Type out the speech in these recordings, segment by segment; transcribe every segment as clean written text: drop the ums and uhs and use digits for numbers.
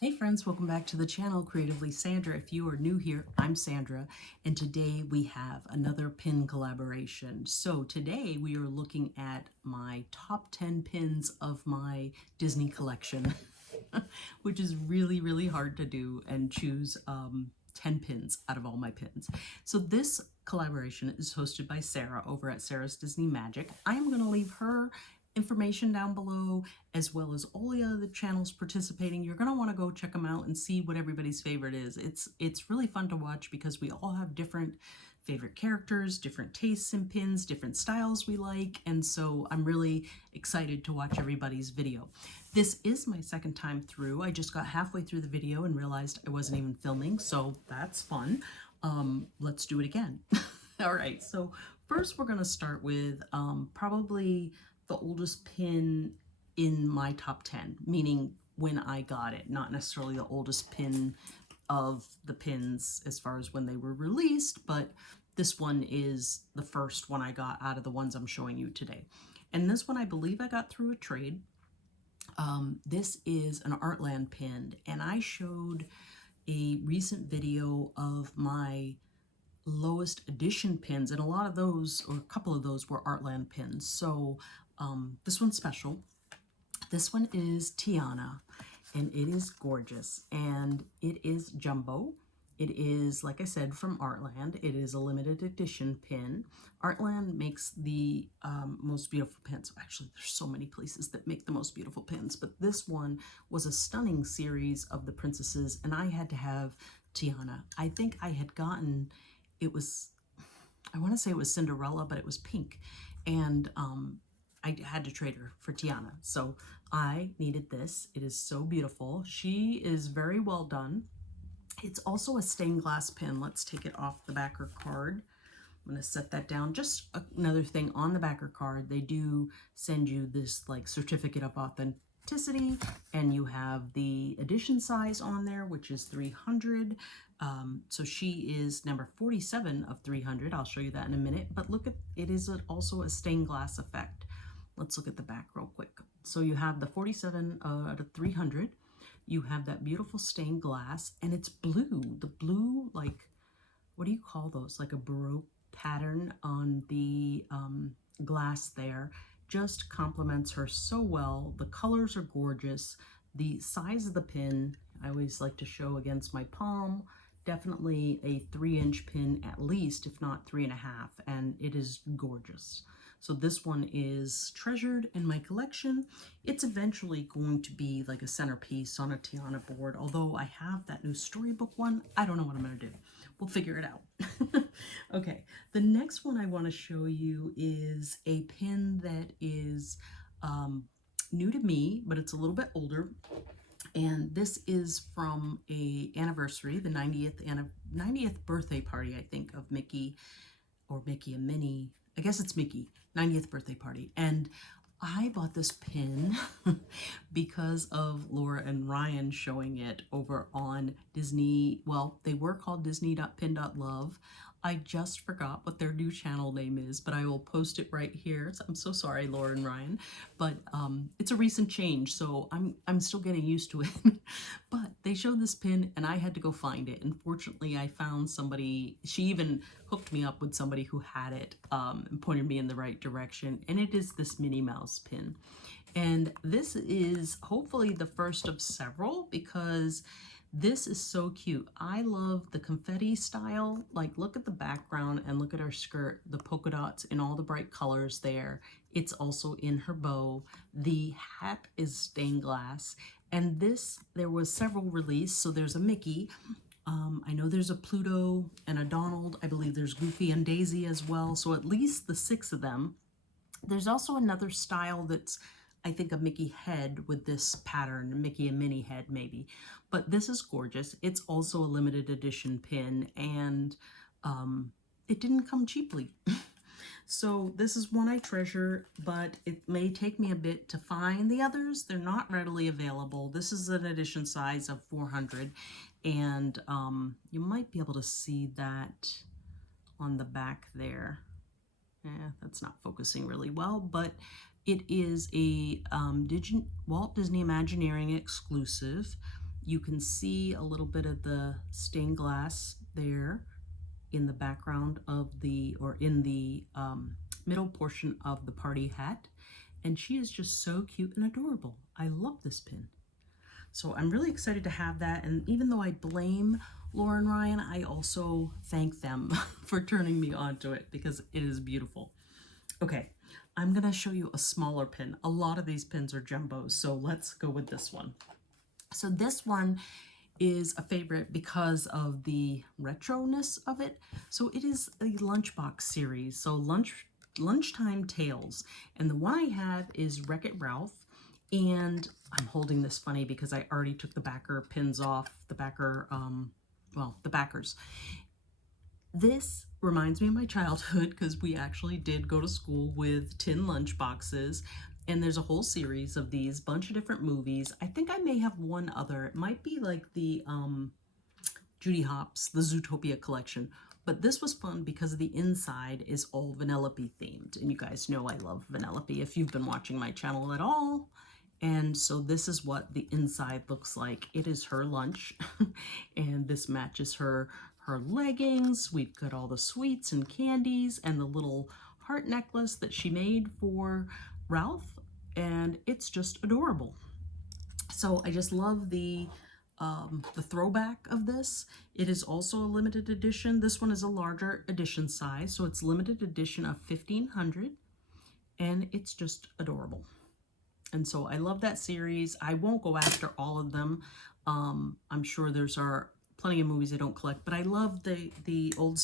Hey friends, welcome back to the channel, Creatively Sandra. If you are new here, I'm Sandra, and today we have another pin collaboration. So today we are looking at my top 10 pins of my Disney collection, which is really, really hard to do and choose 10 pins out of all my pins. So this collaboration is hosted by Sara over at Sara's Disney Magic. I am going to leave her information down below, as well as all the other channels participating. You're going to want to go check them out and see what everybody's favorite is. It's really fun to watch because we all have different favorite characters, different tastes in pins, different styles we like, and so I'm really excited to watch everybody's video. This is my second time through. I just got halfway through the video and realized I wasn't even filming, so that's fun. Let's do it again. All right, so first we're going to start with probably the oldest pin in my top 10, meaning when I got it, not necessarily the oldest pin of the pins as far as when they were released, but this one is the first one I got out of the ones I'm showing you today. And this one I believe I got through a trade. This is an Artland pin, and I showed a recent video of my lowest edition pins, and a lot of those, or a couple of those, were Artland pins. So this one's special. This one is Tiana, and it is gorgeous, and it is jumbo. It is, like I said, from Artland. It is a limited edition pin. Artland makes the most beautiful pins. Actually, there's so many places that make the most beautiful pins, but this one was a stunning series of the princesses, and I had to have Tiana. I think I had gotten, it was, I want to say it was Cinderella, but it was pink, and I had to trade her for Tiana. So I needed this. It is so beautiful. She is very well done. It's also a stained glass pin. Let's take it off the backer card. I'm going to set that down. Just another thing on the backer card, they do send you this like certificate of authenticity, and you have the edition size on there, which is 300. So she is number 47 of 300. I'll show you that in a minute. But look at, it is also a stained glass effect. Let's look at the back real quick. So you have the 47 out of 300. You have that beautiful stained glass, and it's blue. The blue, like, what do you call those? Like a Baroque pattern on the glass there. Just complements her so well. The colors are gorgeous. The size of the pin, I always like to show against my palm. Definitely a 3-inch pin at least, if not 3.5, and it is gorgeous. So this one is treasured in my collection. It's eventually going to be like a centerpiece on a Tiana board, although I have that new storybook one. I don't know what I'm going to do. We'll figure it out. Okay, the next one I want to show you is a pin that is new to me, but it's a little bit older. And this is from a anniversary, the 90th birthday party, I think, of Mickey, or Mickey and Minnie. I guess it's Mickey, 90th birthday party. And I bought this pin because of Laura and Ryan showing it over on Disney. Well, they were called Disney.pin.love. I just forgot what their new channel name is, but I will post it right here. So I'm so sorry, Laura and Ryan, but it's a recent change, so I'm still getting used to it. But they showed this pin, and I had to go find it. And fortunately, I found somebody. She even hooked me up with somebody who had it and pointed me in the right direction. And it is this Minnie Mouse pin. And this is hopefully the first of several, because this is so cute. I love the confetti style. Like, look at the background and look at her skirt, the polka dots in all the bright colors there. It's also in her bow. The hat is stained glass. And this, there was several released. So there's a Mickey. I know there's a Pluto and a Donald. I believe there's Goofy and Daisy as well. So at least the 6 of them. There's also another style that's, I think, a Mickey head with this pattern, a Mickey and Minnie head maybe. But this is gorgeous. It's also a limited edition pin, and it didn't come cheaply. So this is one I treasure, but it may take me a bit to find the others. They're not readily available. This is an edition size of 400, and you might be able to see that on the back there. That's not focusing really well, but it is a Walt Disney Imagineering exclusive. You can see a little bit of the stained glass there in the background of the, or in the middle portion of the party hat. And she is just so cute and adorable. I love this pin. So I'm really excited to have that. And even though I blame Laura and Ryan, I also thank them for turning me onto it because it is beautiful. Okay, I'm gonna show you a smaller pin. A lot of these pins are jumbos, so let's go with this one. So this one is a favorite because of the retroness of it. So it is a lunchbox series, so lunchtime tales. And the one I have is WreckIt Ralph. And I'm holding this funny because I already took the backer pins off, the backer, the backers. This reminds me of my childhood because we actually did go to school with tin lunch boxes. And there's a whole series of these, bunch of different movies. I think I may have one other. It might be like the Judy Hopps, the Zootopia collection. But this was fun because the inside is all Vanellope themed. And you guys know I love Vanellope if you've been watching my channel at all. And so this is what the inside looks like. It is her lunch. And this matches her leggings. We've got all the sweets and candies and the little heart necklace that she made for Ralph. And it's just adorable. So I just love the throwback of this. It is also a limited edition. This one is a larger edition size, so it's limited edition of 1,500, and it's just adorable. And so I love that series. I won't go after all of them. I'm sure there's plenty of movies I don't collect, but I love the old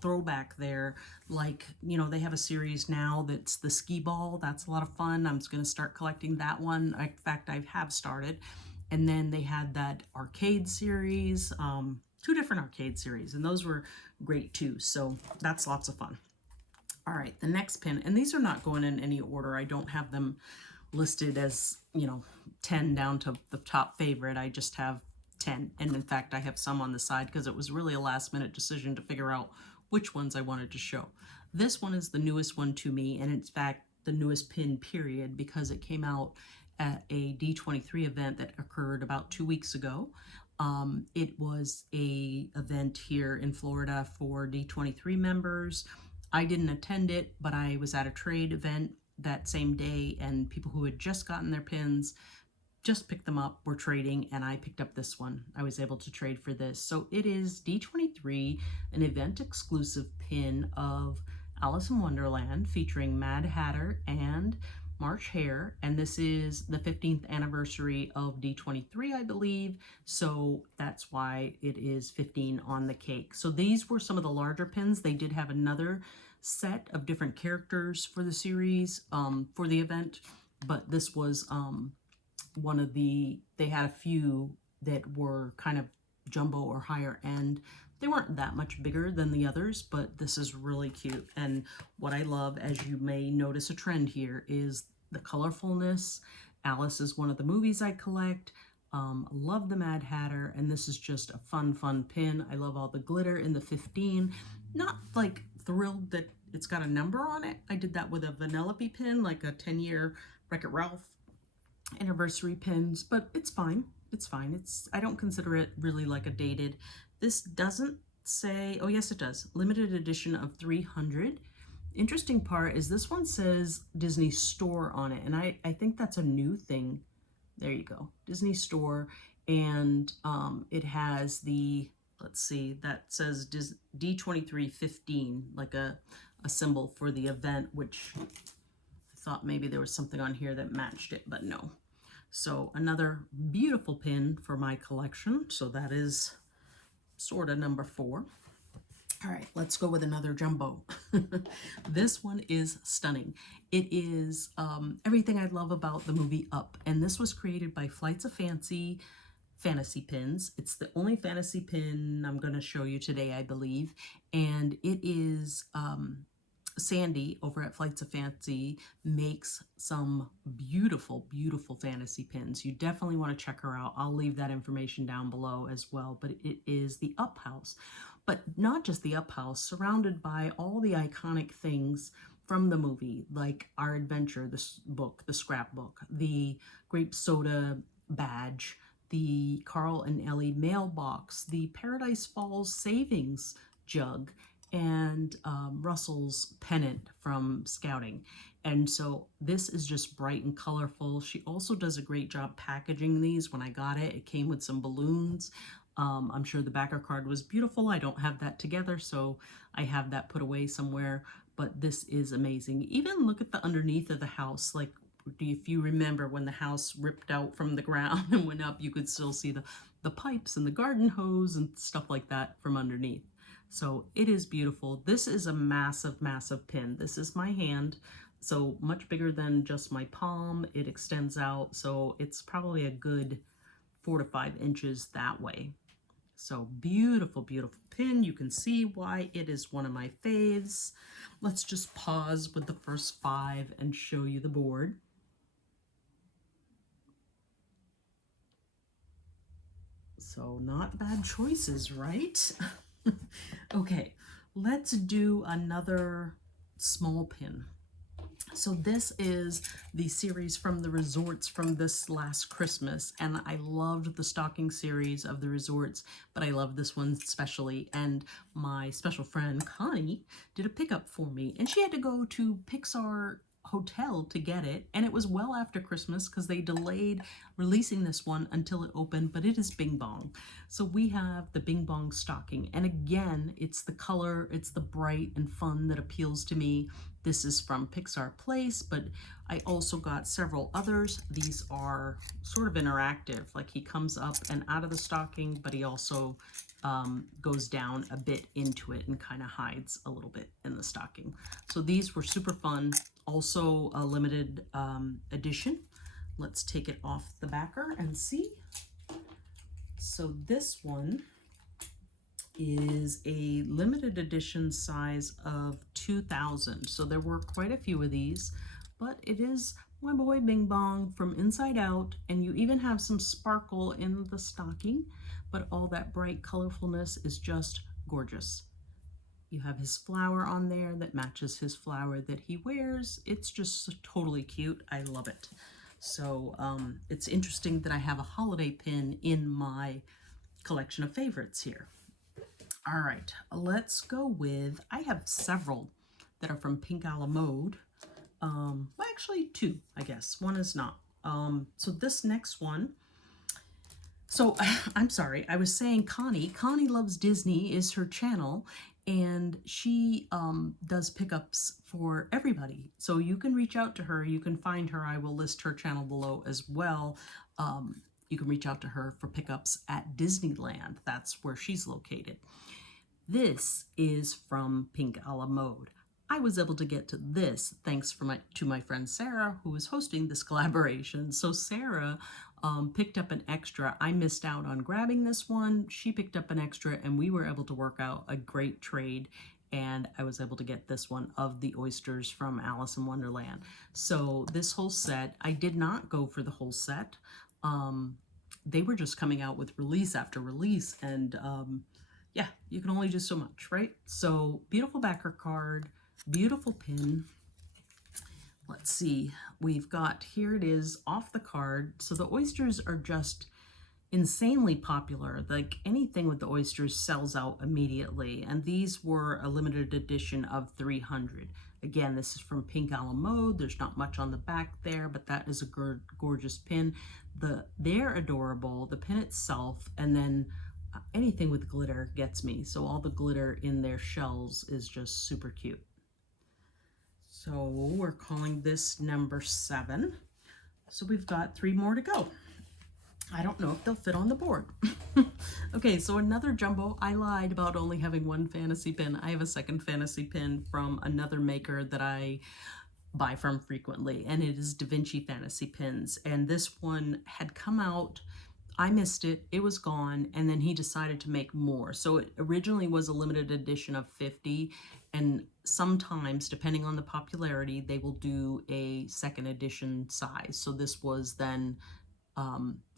throwback there. Like, you know, they have a series now that's the skee ball. That's a lot of fun. I'm just going to start collecting that one. In fact, I have started. And then they had that arcade series, 2 different arcade series, and those were great too. So that's lots of fun. All right, the next pin, and these are not going in any order. I don't have them listed as, you know, 10 down to the top favorite. I just have 10. And in fact, I have some on the side because it was really a last minute decision to figure out which ones I wanted to show. This one is the newest one to me, and in fact, the newest pin period because it came out at a D23 event that occurred about 2 weeks ago. It was a event here in Florida for D23 members. I didn't attend it, but I was at a trade event that same day, and people who had just gotten their pins just picked them up, were trading, and I picked up this one. I was able to trade for this. So it is D23, an event exclusive pin of Alice in Wonderland featuring Mad Hatter and March Hare, and this is the 15th anniversary of D23, I believe, so that's why it is 15 on the cake. So these were some of the larger pins. They did have another set of different characters for the series for the event, but this was one of the, they had a few that were kind of jumbo or higher end. They weren't that much bigger than the others, but this is really cute. And what I love, as you may notice a trend here, is the colorfulness. Alice is one of the movies I collect. Love the Mad Hatter, and this is just a fun pin. I love all the glitter in the 15. Not like thrilled that it's got a number on it. I did that with a Vanellope pin, like a 10-year WreckIt Ralph anniversary pins, but it's fine. It's fine. I don't consider it really like a dated. This doesn't say, oh yes it does, limited edition of 300. Interesting part is this one says Disney Store on it, and I think that's a new thing. There you go, Disney Store, and it has the, let's see, that says D23 15, like a symbol for the event, which I thought maybe there was something on here that matched it, but no. So another beautiful pin for my collection. So that is sort of number 4. All right, let's go with another jumbo. This one is stunning. It is everything I love about the movie Up, and this was created by Flights of Fancy Fantasy Pins. It's the only fantasy pin I'm going to show you today, I believe, and it is Sandy over at Flights of Fancy makes some beautiful fantasy pins. You definitely want to check her out. I'll leave that information down below as well, but it is the Up House. But not just the Up House, surrounded by all the iconic things from the movie, like Our Adventure, this book, the scrapbook, the grape soda badge, the Carl and Ellie mailbox, the Paradise Falls savings jug, and Russell's pennant from scouting. And so this is just bright and colorful. She also does a great job packaging these. When I got it, it came with some balloons. I'm sure the backer card was beautiful. I don't have that together, so I have that put away somewhere. But this is amazing. Even look at the underneath of the house. Like, if you remember when the house ripped out from the ground and went up, you could still see the pipes and the garden hose and stuff like that from underneath. So it is beautiful. This is a massive, massive pin. This is my hand, so much bigger than just my palm. It extends out, so it's probably a good 4 to 5 inches that way. So beautiful, beautiful pin. You can see why it is one of my faves. Let's just pause with the first 5 and show you the board. So not bad choices, right? Okay, let's do another small pin. So this is the series from the resorts from this last Christmas, and I loved the stocking series of the resorts, but I love this one especially. And my special friend Connie did a pickup for me, and she had to go to Pixar Hotel to get it, and it was well after Christmas because they delayed releasing this one until it opened, but it is Bing Bong. So we have the Bing Bong stocking, and again, it's the color, it's the bright and fun that appeals to me. This is from Pixar Place, but I also got several others. These are sort of interactive, like he comes up and out of the stocking, but he also goes down a bit into it and kind of hides a little bit in the stocking. So these were super fun. Also a limited edition. Let's take it off the backer and see. So this one is a limited edition size of 2,000. So there were quite a few of these, but it is my boy Bing Bong from inside out, and you even have some sparkle in the stocking, but all that bright colorfulness is just gorgeous. You have his flower on there that matches his flower that he wears. It's just totally cute. I love it. So it's interesting that I have a holiday pin in my collection of favorites here. All right, let's go with, I have several that are from Pink a la Mode. Well, actually 2, I guess. One is not. So this next one, so I'm sorry, I was saying Connie Loves Disney is her channel, and she does pickups for everybody. So you can reach out to her, you can find her. I will list her channel below as well. You can reach out to her for pickups at Disneyland. That's where she's located. This is from Pink a la Mode. I was able to get to this thanks to my friend Sara, who is hosting this collaboration. So Sara picked up an extra. I missed out on grabbing this one. She picked up an extra, and we were able to work out a great trade. And I was able to get this one of the oysters from Alice in Wonderland. So this whole set, I did not go for the whole set. They were just coming out with release after release, and yeah, you can only do so much, right? So beautiful backer card, beautiful pin. Let's see, we've got, here it is off the card. So the oysters are just insanely popular. Like anything with the oysters sells out immediately, and these were a limited edition of 300. Again, this is from Pink a la Mode. There's not much on the back there, but that is a gorgeous pin. They're adorable, the pin itself, and then anything with glitter gets me. So all the glitter in their shells is just super cute. So we're calling this number 7. So we've got 3 more to go. I don't know if they'll fit on the board. Okay, so another jumbo. I lied about only having 1 fantasy pin. I have a second fantasy pin from another maker that I buy from frequently, and it is Vinci fantasy pins. And this one had come out, I missed it, it was gone, and then he decided to make more. So it originally was a limited edition of 50, and sometimes, depending on the popularity, they will do a second edition size. So this was then,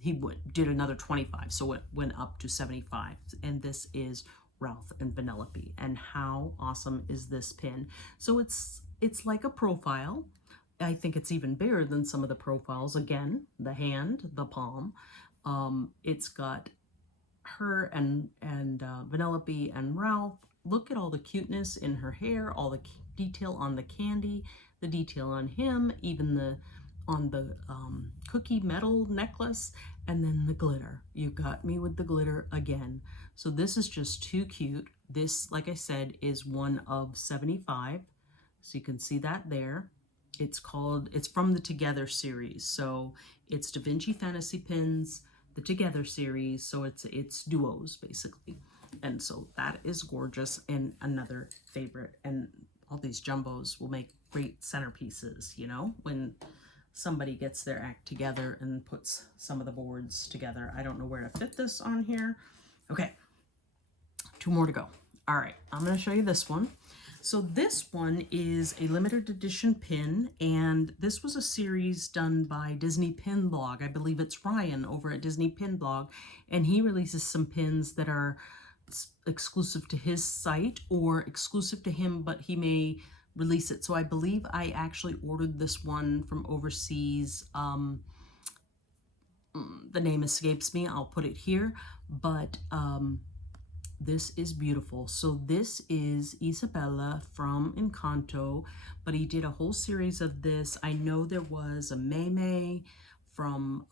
he did another 25, so it went up to 75, and this is Ralph and Vanellope. And how awesome is this pin? So it's like a profile. I think it's even bigger than some of the profiles. Again, the hand, the palm. It's got her and Vanellope and Ralph. Look at all the cuteness in her hair, all the detail on the candy, the detail on him, even the on the cookie metal necklace, and then the glitter. You got me with the glitter again. So this is just too cute. This, like I said, is one of 75. So you can see that there. It's from the Together series. So it's Da Vinci Fantasy Pins, the Together series. So it's duos basically. And so that is gorgeous and another favorite. And all these jumbos will make great centerpieces, you know, when somebody gets their act together and puts some of the boards together. I don't know where to fit this on here. Okay, 2 more to go. All right, I'm going to show you this one. So this one is a limited edition pin, and this was a series done by Disney Pin Blog. I believe it's Ryan over at Disney Pin Blog, and he releases some pins that are exclusive to his site or exclusive to him, but he may release it. So I believe I actually ordered this one from overseas. The name escapes me. I'll put it here, but this is beautiful. So this is Isabella from Encanto, but he did a whole series of this. I know there was a May from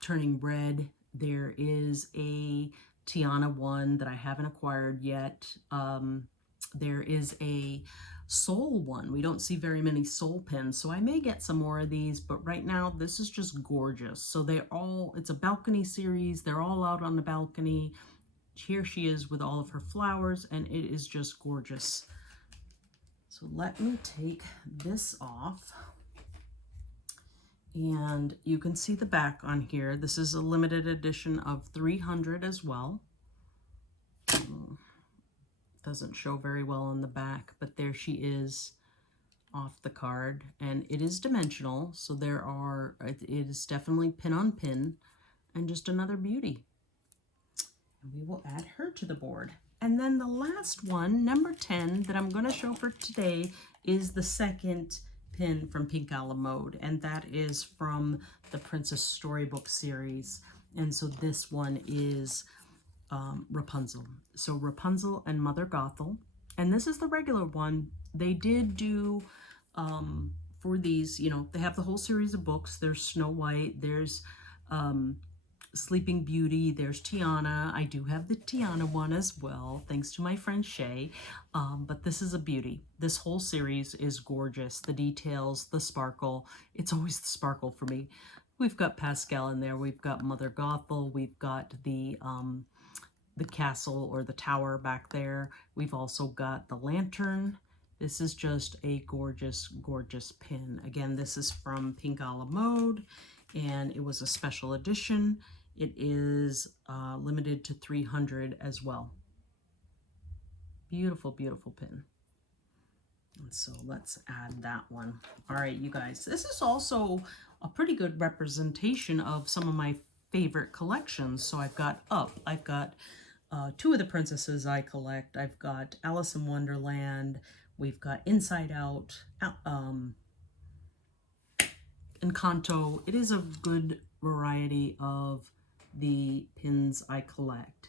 Turning Red. There is a Tiana one that I haven't acquired yet. There is a Soul one. We don't see very many Soul pins, so I may get some more of these, but right now this is just gorgeous. So it's a balcony series. They're all out on the balcony. Here she is with all of her flowers, and it is just gorgeous. So let me take this off. And you can see the back on here. This is a limited edition of 300 as well. Doesn't show very well on the back, but there she is off the card. And it is dimensional, so it is definitely pin on pin, and just another beauty. And we will add her to the board. And then the last one, number 10, that I'm going to show for today is the second pin from Pink a la Mode, and that is from the Princess Storybook series. And so this one is Rapunzel. So Rapunzel and Mother Gothel. And this is the regular one. They did do, for these, you know, they have the whole series of books. There's Snow White, there's Sleeping Beauty, there's Tiana. I do have the Tiana one as well, thanks to my friend Shay. But this is a beauty. This whole series is gorgeous. The details, the sparkle. It's always the sparkle for me. We've got Pascal in there. We've got Mother Gothel. We've got the castle or the tower back there. We've also got the lantern. This is just a gorgeous, gorgeous pin. Again, this is from Pink a la Mode, and it was a special edition. It is limited to 300 as well. Beautiful, beautiful pin. And so let's add that one. All right, you guys, this is also a pretty good representation of some of my favorite collections. So I've got I've got 2 of the princesses I collect. I've got Alice in Wonderland. We've got Inside Out, Encanto. It is a good variety of the pins I collect.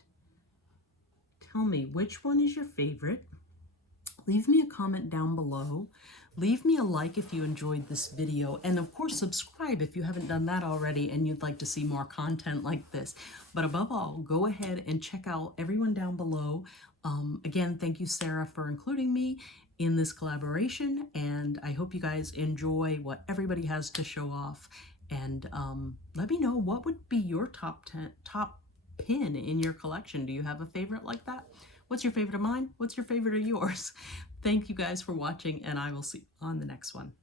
Tell me, which one is your favorite? Leave me a comment down below. Leave me a like if you enjoyed this video, and of course subscribe if you haven't done that already and you'd like to see more content like this. But above all, go ahead and check out everyone down below. Again, thank you, Sara, for including me in this collaboration, and I hope you guys enjoy what everybody has to show off. And let me know, what would be your top pin in your collection? Do you have a favorite like that? What's your favorite of mine? What's your favorite of yours? Thank you guys for watching, and I will see you on the next one.